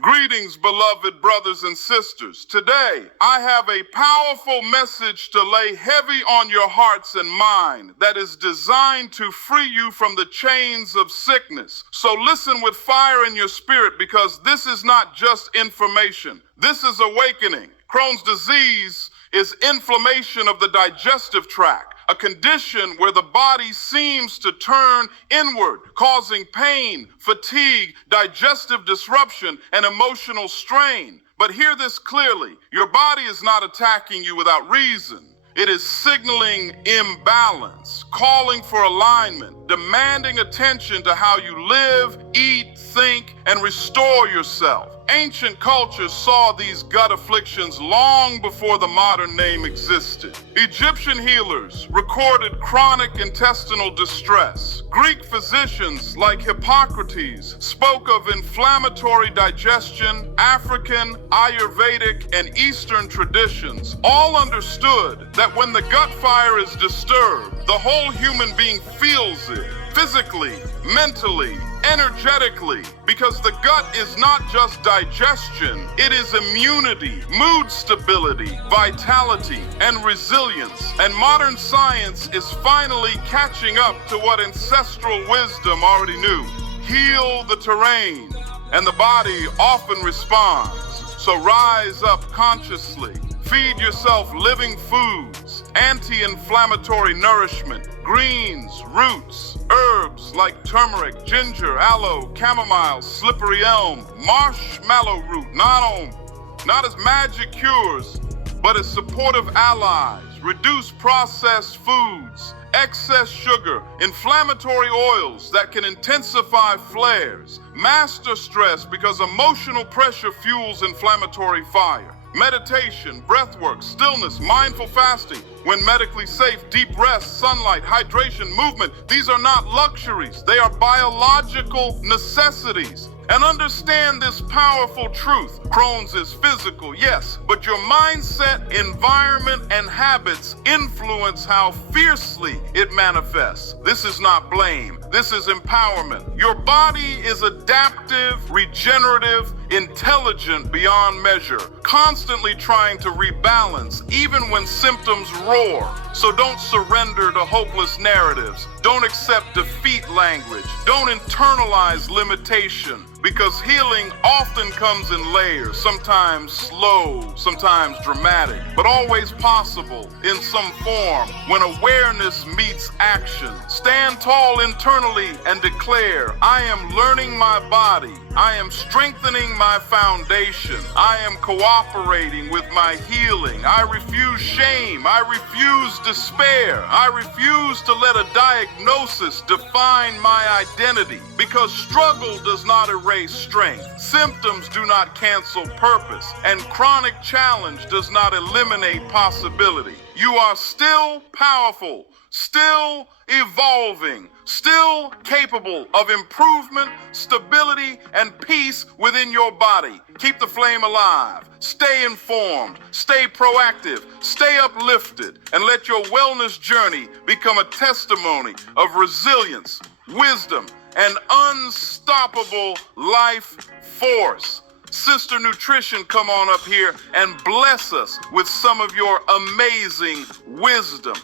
Greetings, beloved brothers and sisters. Today, I have a powerful message to lay heavy on your hearts and mind that is designed to free you from the chains of sickness. So listen with fire in your spirit, because this is not just information. This is awakening. Crohn's disease is inflammation of the digestive tract, a condition where the body seems to turn inward, causing pain, fatigue, digestive disruption, and emotional strain. But hear this clearly: your body is not attacking you without reason. It is signaling imbalance, calling for alignment, demanding attention to how you live, eat, think, and restore yourself. Ancient cultures saw these gut afflictions long before the modern name existed. Egyptian healers recorded chronic intestinal distress. Greek physicians like Hippocrates spoke of inflammatory digestion. African, Ayurvedic, and Eastern traditions all understood that when the gut fire is disturbed, the whole human being feels it. Physically, mentally, energetically, because the gut is not just digestion, it is immunity, mood stability, vitality, and resilience. And modern science is finally catching up to what ancestral wisdom already knew. Heal the terrain, and the body often responds. So rise up consciously. Feed yourself living foods, anti-inflammatory nourishment, greens, roots, herbs like turmeric, ginger, aloe, chamomile, slippery elm, marshmallow root, not as magic cures, but as supportive allies. Reduce processed foods, excess sugar, inflammatory oils that can intensify flares. Master stress, because emotional pressure fuels inflammatory fire. Meditation, breathwork, stillness, mindful fasting, when medically safe, deep rest, sunlight, hydration, movement. These are not luxuries. They are biological necessities. And understand this powerful truth. Crohn's is physical, yes, but your mindset, environment, and habits influence how fiercely it manifests. This is not blame. This is empowerment. Your body is adaptive, regenerative, intelligent beyond measure, constantly trying to rebalance, even when symptoms roar. So don't surrender to hopeless narratives. Don't accept defeat language. Don't internalize limitation, because healing often comes in layers, sometimes slow, sometimes dramatic, but always possible in some form when awareness meets action. Stand tall internally and declare, I am learning my body. I am strengthening my foundation. I am cooperating with my healing. I refuse shame. I refuse despair. I refuse to let a diagnosis define my identity, because struggle does not erase strength. Symptoms do not cancel purpose, and chronic challenge does not eliminate possibility. You are still powerful, still evolving, still capable of improvement, stability, and peace within your body. Keep the flame alive. Stay informed. Stay proactive. Stay uplifted. And let your wellness journey become a testimony of resilience, wisdom, and unstoppable life force. Sister Nutrition, come on up here and bless us with some of your amazing wisdom.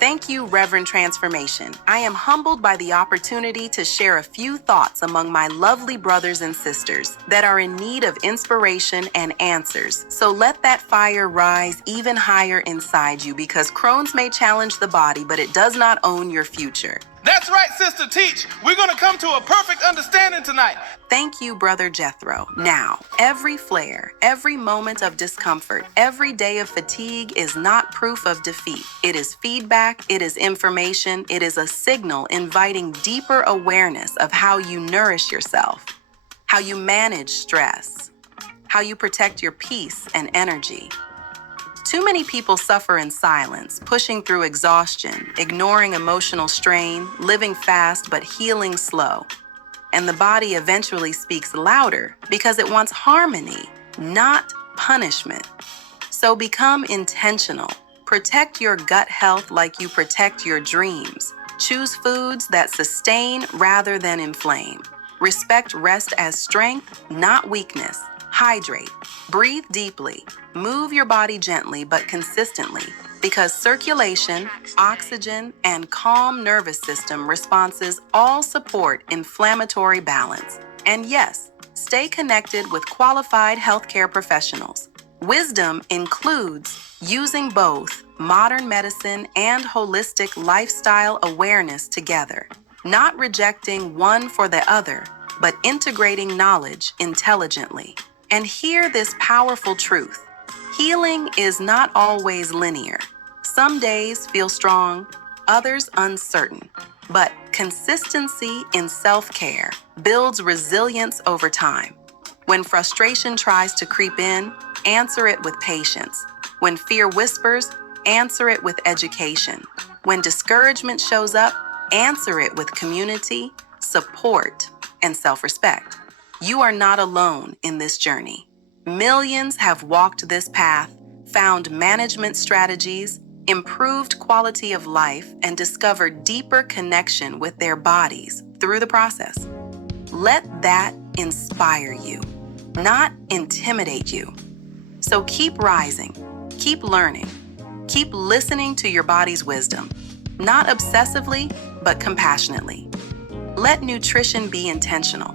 Thank you, Reverend Transformation. I am humbled by the opportunity to share a few thoughts among my lovely brothers and sisters that are in need of inspiration and answers. So let that fire rise even higher inside you, because Crohn's may challenge the body, but it does not own your future. That's right, Sister Teach. We're going to come to a perfect understanding tonight. Thank you, Brother Jethro. Now, every flare, every moment of discomfort, every day of fatigue is not proof of defeat. It is feedback, it is information, it is a signal inviting deeper awareness of how you nourish yourself, how you manage stress, how you protect your peace and energy. Too many people suffer in silence, pushing through exhaustion, ignoring emotional strain, living fast but healing slow. and the body eventually speaks louder because it wants harmony, not punishment. So become intentional. Protect your gut health like you protect your dreams. Choose foods that sustain rather than inflame. Respect rest as strength, not weakness. Hydrate. Breathe deeply. Move your body gently but consistently, because circulation, oxygen, and calm nervous system responses all support inflammatory balance. And yes, stay connected with qualified healthcare professionals. Wisdom includes using both modern medicine and holistic lifestyle awareness together, not rejecting one for the other, but integrating knowledge intelligently. And hear this powerful truth. Healing is not always linear. Some days feel strong, others uncertain. But consistency in self-care builds resilience over time. When frustration tries to creep in, answer it with patience. When fear whispers, answer it with education. When discouragement shows up, answer it with community, support, and self-respect. You are not alone in this journey. Millions have walked this path, found management strategies, improved quality of life, and discovered deeper connection with their bodies through the process. Let that inspire you, not intimidate you. So keep rising, keep learning, keep listening to your body's wisdom, not obsessively, but compassionately. Let nutrition be intentional.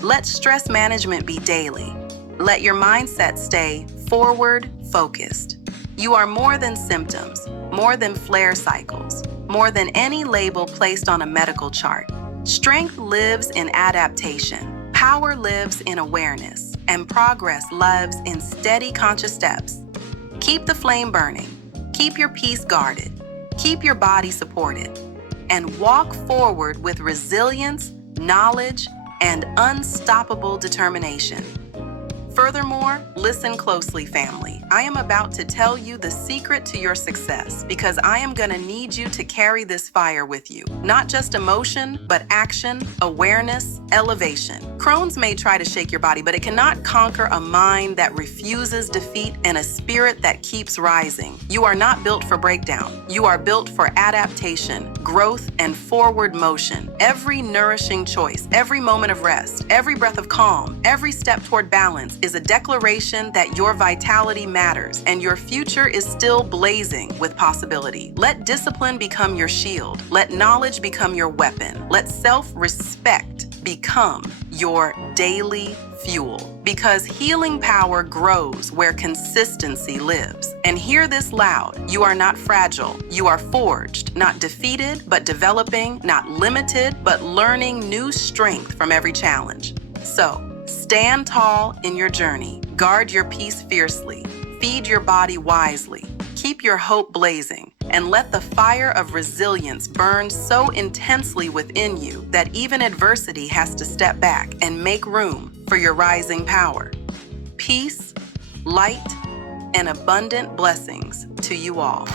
Let stress management be daily. Let your mindset stay forward focused. You are more than symptoms, more than flare cycles, more than any label placed on a medical chart. Strength lives in adaptation, power lives in awareness, and progress lives in steady conscious steps. Keep the flame burning, keep your peace guarded, keep your body supported, and walk forward with resilience, knowledge, and unstoppable determination. Furthermore, listen closely, family. I am about to tell you the secret to your success, because I am going to need you to carry this fire with you. Not just emotion, but action, awareness, elevation. Crohn's may try to shake your body, but it cannot conquer a mind that refuses defeat and a spirit that keeps rising. You are not built for breakdown. You are built for adaptation, growth, and forward motion. Every nourishing choice, every moment of rest, every breath of calm, every step toward balance is a declaration that your vitality matters and your future is still blazing with possibility. Let discipline become your shield. Let knowledge become your weapon. Let self-respect become your daily fuel, because healing power grows where consistency lives. And hear this loud: you are not fragile. You are forged, not defeated, but developing, not limited, but learning new strength from every challenge. So, stand tall in your journey, guard your peace fiercely, feed your body wisely, keep your hope blazing, and let the fire of resilience burn so intensely within you that even adversity has to step back and make room for your rising power. Peace, light, and abundant blessings to you all.